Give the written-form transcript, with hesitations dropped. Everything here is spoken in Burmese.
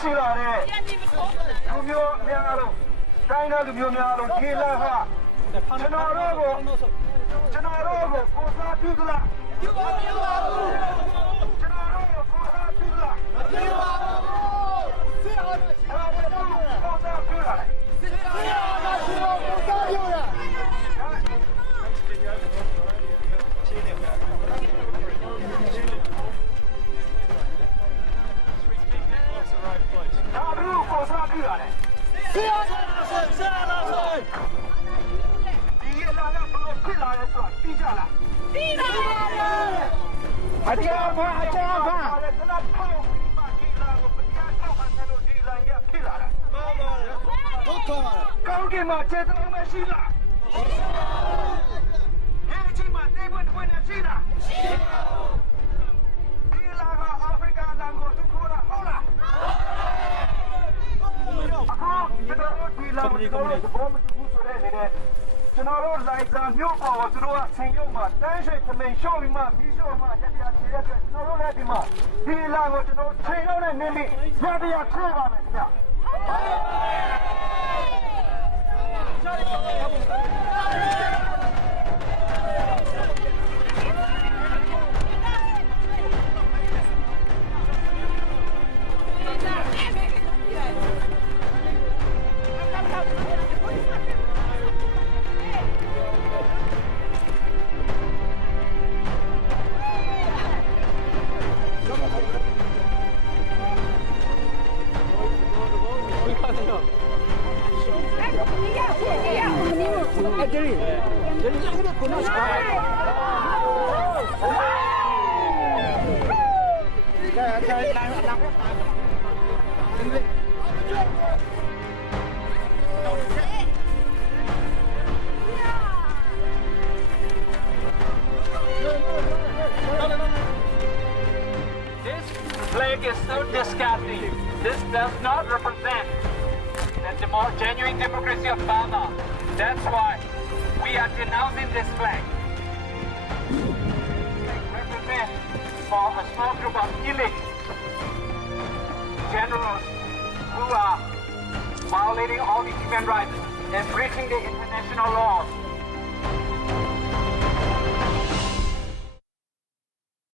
ရှိလာတဲ့လူမျိုးများလို့တိုင်းသားလူမျိုးများလို့ဒီလဟာကျွန်တော်တို့ကိုကိုစားပြုသလားပြုပါဘူးကျွန်တော်တို့ကိုကိုစားပြုလားမပြုပါဘူးဆရာတော်ကိုစားပြုလားဆရာတော်ကိုစားပြုလားဒါဘူးကိုစားပြုရတယ်ဆရာတော်ဒီရလာကဘလို့ဖြစ်လာလဲဆိုတာသိကြလားသိပါဘူးအတရားပါတနတ်ထောက်ပြီးမှဒီလာကိုတရားထောက်မှဆက်လို့ဒီလာရဖြစ်လာတာဟုတ်ပါဘူးကောင်းကင်မှာကျေတော်မရှိလားအဲဒီချိန်မှာတေးပွင့်တစ်နဲ့ရှိလားရှိပါဘူးဒီလာကအာဖရိကလန်ကိုသူခေါ်တာဟုတ်လားအခုကျွန်တော်တို့ဒီလာကိုဘောမတူဘူးဆိုတဲ့အနေနဲ့ကျွန်တော်တို့လိုက်စာမျိုးပေါ်ကိုသူတို့ကဆင်ရုံမှာတန်းရွှေသမင်ရှော့ပြီးမှပြီးရှော့မှရတရားချေရက်ကျွန်တော်တို့လည်းဒီမှာဒီလာကိုကျွန်တော်ချိန်တော့နဲ့နင်းပြီးရတရားချေပါမယ်ခင်ဗျာFlag is so disgusting. This does not represent the more genuine democracy of Burma. That's why we are denouncing this flag. It represents for a small group of elite generals who are violating all the human rights and breaching the international laws.